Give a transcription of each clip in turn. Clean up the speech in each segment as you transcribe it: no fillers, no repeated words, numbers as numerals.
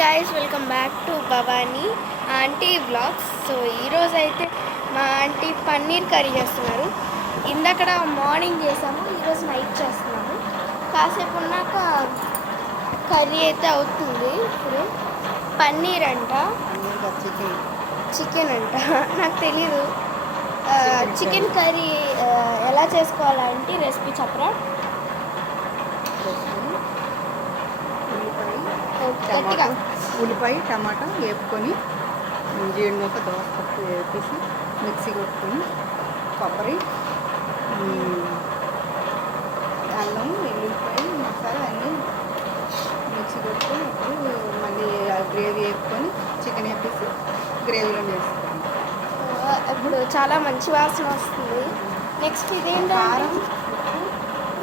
Guys, welcome back to Bhavani aunty vlogs. So ఈరోజు అయితే మా ఆంటీ పన్నీర్ కర్రీ చేస్తున్నారు. ఇందక్కడ మార్నింగ్ చేసాము, ఈరోజు నైట్ చేస్తున్నాము. కాసేపు ఉన్నాక కర్రీ అయితే అవుతుంది. ఇప్పుడు పన్నీర్ అంట, చికెన్ అంట నాకు తెలీదు. చికెన్ కర్రీ ఎలా చేసుకోవాలంటే రెసిపీ చెప్పరా? ఉల్లిపాయ టమాటా వేపుకొని జీడినొక దోసపప్పు వేపేసి మిక్సీ కొట్టుకొని కొబ్బరి అల్లం వెల్లుల్లిపాయ మసాలా అన్నీ మిక్సీ కొట్టుకొని ఇప్పుడు మళ్ళీ గ్రేవీ వేపుకొని చికెన్ వేపేసి గ్రేవీలో వేసుకోండి. ఇప్పుడు చాలా మంచి వాసన వస్తుంది. నెక్స్ట్ ఇదేంటి? కారం,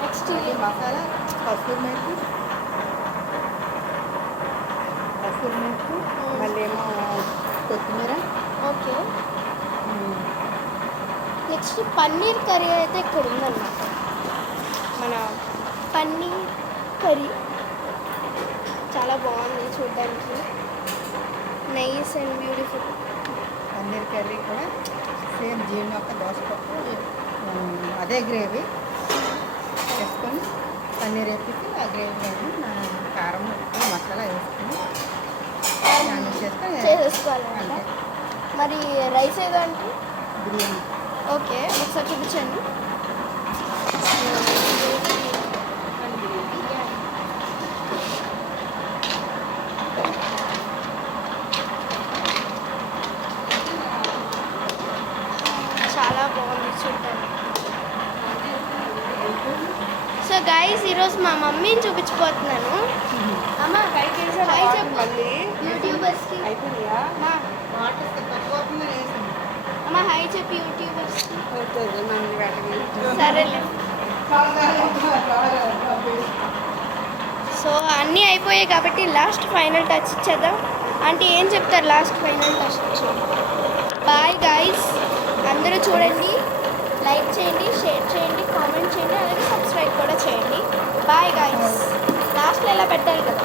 నెక్స్ట్ ఇది మసాలా, పసుపు మెంతు, మళ్ళీ ఏమో కొత్తిమీర. ఓకే. నెక్స్ట్ పన్నీర్ కర్రీ అయితే ఇక్కడ ఉందన్నమాట. మన పన్నీర్ కర్రీ చాలా బాగుంది చూడడానికి, nice and beautiful. Paneer curry కూడా సేమ్ జీడినొక్క దోసపప్పు అదే గ్రేవీ వేసుకొని పన్నీర్ వేసి ఆ గ్రేవీ కారం ఉప్పు మసాలా వేసుకొని చేసుకోవాలంట. మరి రైస్ ఏదో అంటే బిర్యానీ. ఓకే, ఒకసారి చూపించండి. చాలా బాగుంది చూడడానికి. సో గైస్, ఈరోజు మా మమ్మీని చూపించిపోతున్నాను. అమ్మ హాయ్ చెప్పు యూట్యూబర్స్కి. అమ్మ హాయ్ చెప్పు యూట్యూబర్స్కి. సరేలే. సో అన్నీ అయిపోయాయి కాబట్టి లాస్ట్ ఫైనల్ టచ్ ఇచ్చేద్దాం. అంటే ఏం చెప్తారు last final touch? Bye guys, అందరూ చూడండి, లైక్ చేయండి, షేర్ చేయండి, కామెంట్ చేయండి, అలాగే సబ్స్క్రైబ్ కూడా చేయండి. Bye guys. లాస్ట్లో ఇలా పెట్టాలి కదా.